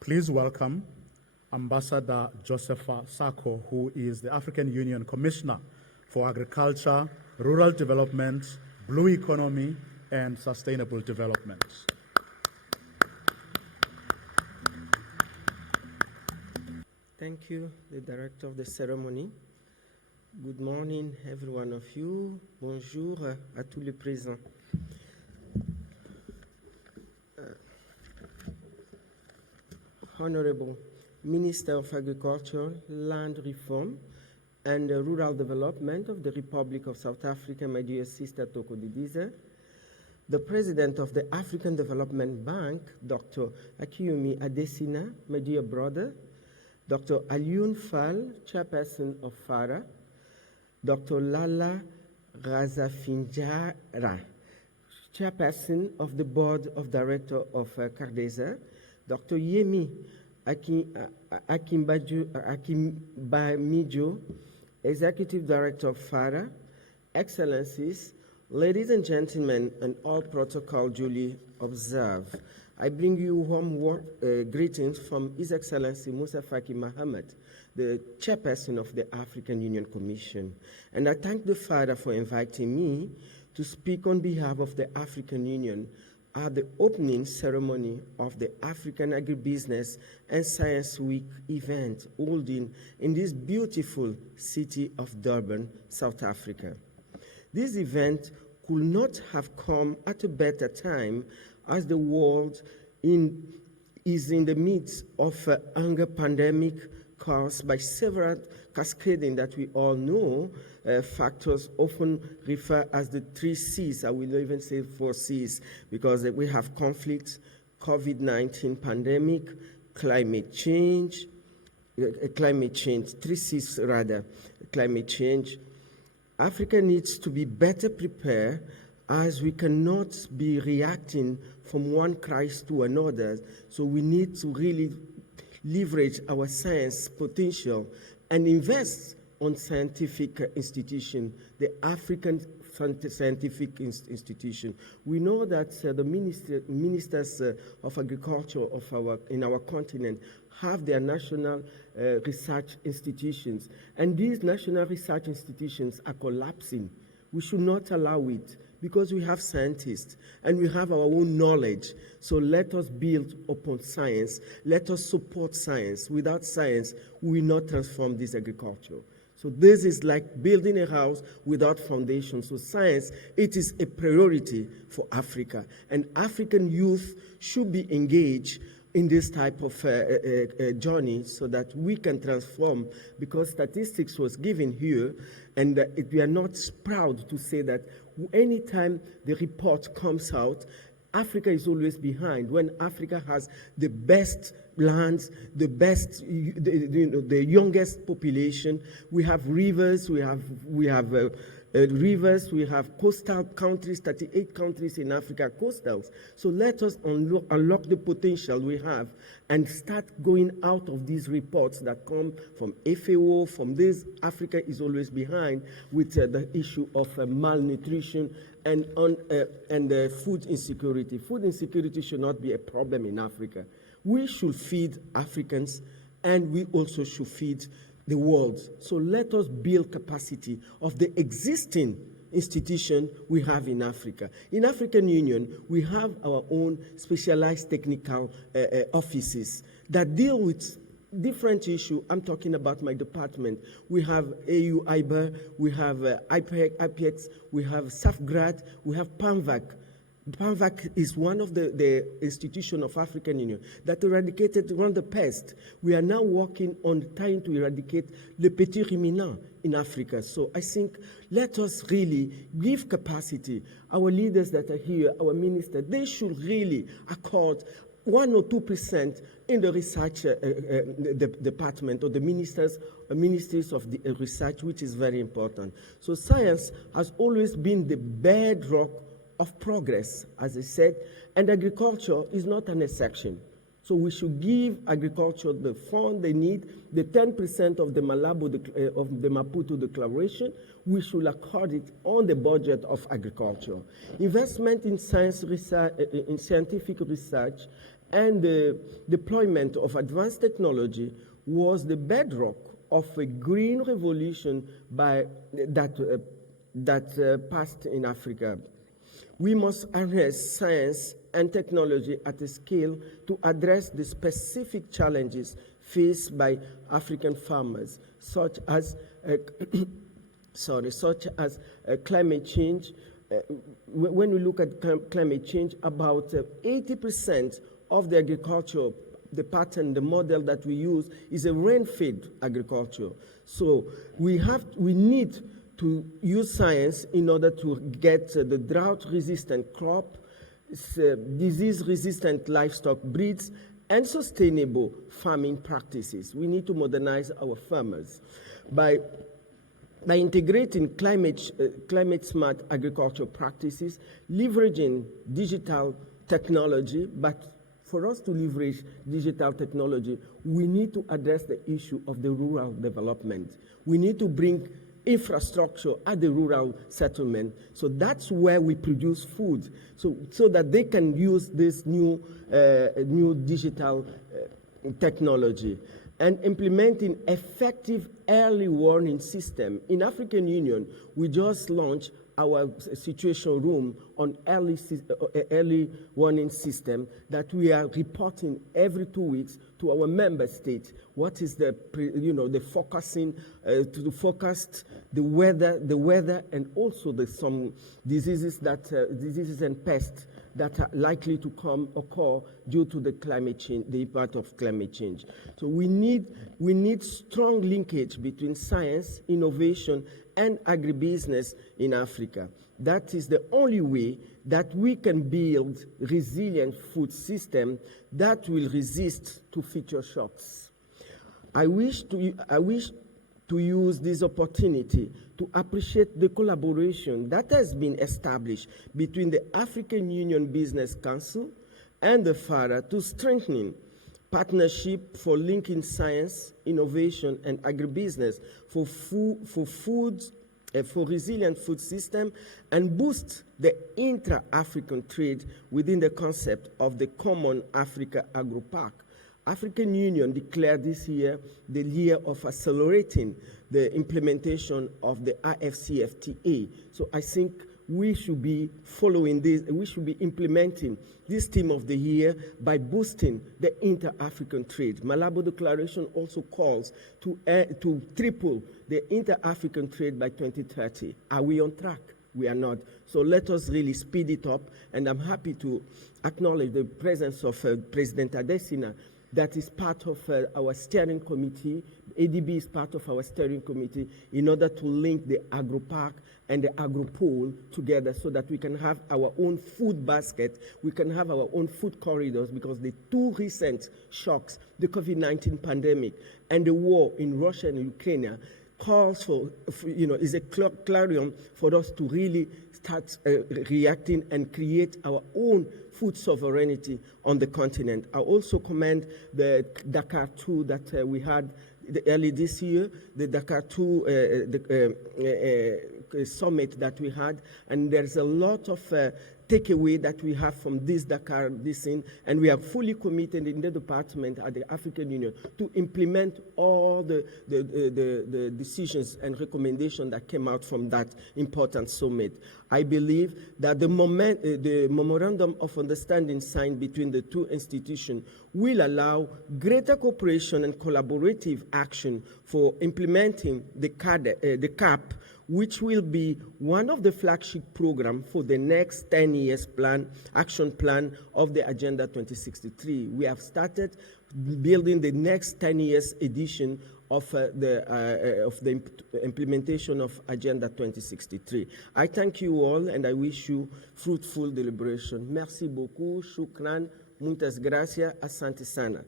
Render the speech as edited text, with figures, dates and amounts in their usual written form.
Please welcome Ambassador Josefa Sacko, who is the African Union Commissioner for Agriculture, Rural Development, Blue Economy, and Sustainable Development. Thank you, the Director of the ceremony. Good morning, every one of you. Bonjour à tous les présents. Honorable Minister of Agriculture, Land Reform, and Rural Development of the Republic of South Africa, my dear sister Toko Didiza, the President of the African Development Bank, Dr. Akiyumi Adesina, my dear brother, Dr. Alioune Fall, Chairperson of FARA, Dr. Lala Razafinjara, Chairperson of the Board of Directors of Cardesa, Dr. Yemi Akimbamijo, Executive Director of FARA, Excellencies, ladies and gentlemen, and all protocol duly observed. I bring you warm greetings from His Excellency Musa Faki Mohammed, the Chairperson of the African Union Commission. And I thank the Father for inviting me to speak on behalf of the African Union at the opening ceremony of the African Agribusiness and Science Week event holding in this beautiful city of Durban, South Africa. This event could not have come at a better time as the world is in the midst of a hunger pandemic caused by several cascading that we all know factors often refer as the 3 C's. I will not even say 4 C's because we have conflicts, COVID-19 pandemic, climate change, 3 C's rather, climate change. Africa needs to be better prepared as we cannot be reacting from one crisis to another. So we need to really leverage our science potential and invest on scientific institution, the African Scientific Institution. We know that the ministers of agriculture in our continent have their national research institutions, and these national research institutions are collapsing. We should not allow it because we have scientists and we have our own knowledge. So let us build upon science. Let us support science. Without science, we will not transform this agriculture. So this is like building a house without foundation. So science, it is a priority for Africa. And African youth should be engaged in this type of journey so that we can transform, because statistics was given here, and we are not proud to say that anytime the report comes out, Africa is always behind, when Africa has the best lands, the best, the youngest population. We have rivers, we have rivers, we have coastal countries, 38 countries in Africa, coastals. So let us unlock the potential we have and start going out of these reports that come from FAO, from this. Africa is always behind with the issue of malnutrition and food insecurity. Food insecurity should not be a problem in Africa. We should feed Africans, and we also should feed the world. So let us build capacity of the existing institution we have in Africa. In African Union, we have our own specialized technical offices that deal with different issues. I'm talking about my department. We have AU-IBER, we have IPEX, we have SAFGRAD, we have PANVAC. PANVAC is one of the institutions of African Union that eradicated one of the pests. We are now working on trying to eradicate le petit ruminant in Africa. So I think let us really give capacity. Our leaders that are here, our ministers, they should really accord 1 or 2% in the research department, or the ministries of the research, which is very important. So science has always been the bedrock of progress, as I said, and agriculture is not an exception. So we should give agriculture the fund they need, the 10% of the Malabo, of the Maputo Declaration. We should accord it on the budget of agriculture. Investment in science research, in scientific research, and the deployment of advanced technology was the bedrock of a green revolution that passed in Africa. We must harness science and technology at a scale to address the specific challenges faced by African farmers, such as climate change. When we look at climate change, about 80% of the agriculture, the pattern, the model that we use is a rain-fed agriculture. So we need to use science in order to get the drought-resistant crop, disease-resistant livestock breeds, and sustainable farming practices. We need to modernize our farmers. By integrating climate-smart agricultural practices, leveraging digital technology, but for us to leverage digital technology, we need to address the issue of the rural development. We need to bring infrastructure at the rural settlement. So that's where we produce food, so that they can use this new digital technology. And implementing effective early warning system. In African Union, we just launched our situation room on early warning system that we are reporting every 2 weeks to our member states. What is the focusing to forecast the weather, and also some diseases and pests that are likely to occur due to the climate change, the impact of climate change. So we need strong linkage between science, innovation, and agribusiness in Africa. That is the only way that we can build resilient food system that will resist to future shocks. I wish to use this opportunity to appreciate the collaboration that has been established between the African Union Business Council and the FARA to strengthen partnership for linking science, innovation, and agribusiness for resilient food system, and boost the intra-African trade within the concept of the Common Africa Agro-Park. African Union declared this year the year of accelerating the implementation of the AFCFTA. So I think we should be following this, we should be implementing this theme of the year by boosting the inter-African trade. Malabo Declaration also calls to triple the inter-African trade by 2030. Are we on track? We are not. So let us really speed it up, and I'm happy to acknowledge the presence of President Adesina, that is part of our steering committee. ADB is part of our steering committee in order to link the agro-park and the agro-pole together so that we can have our own food basket, we can have our own food corridors, because the two recent shocks, the COVID-19 pandemic and the war in Russia and Ukraine, calls for is a clarion for us to really start reacting and create our own food sovereignty on the continent. I also commend the Dakar 2 that we had early this year, the Dakar 2 summit that we had, and there's a lot of takeaway that we have from this Dakar, and we are fully committed in the department at the African Union to implement all the decisions and recommendations that came out from that important summit. I believe that the memorandum of understanding signed between the two institutions will allow greater cooperation and collaborative action for implementing the CAP, which will be one of the flagship programs for the next 10 years action plan of the Agenda 2063. We have started building the next 10 years edition of the implementation of Agenda 2063. I thank you all, and I wish you fruitful deliberation. Merci beaucoup, shukran, muitas gracias, asante sana.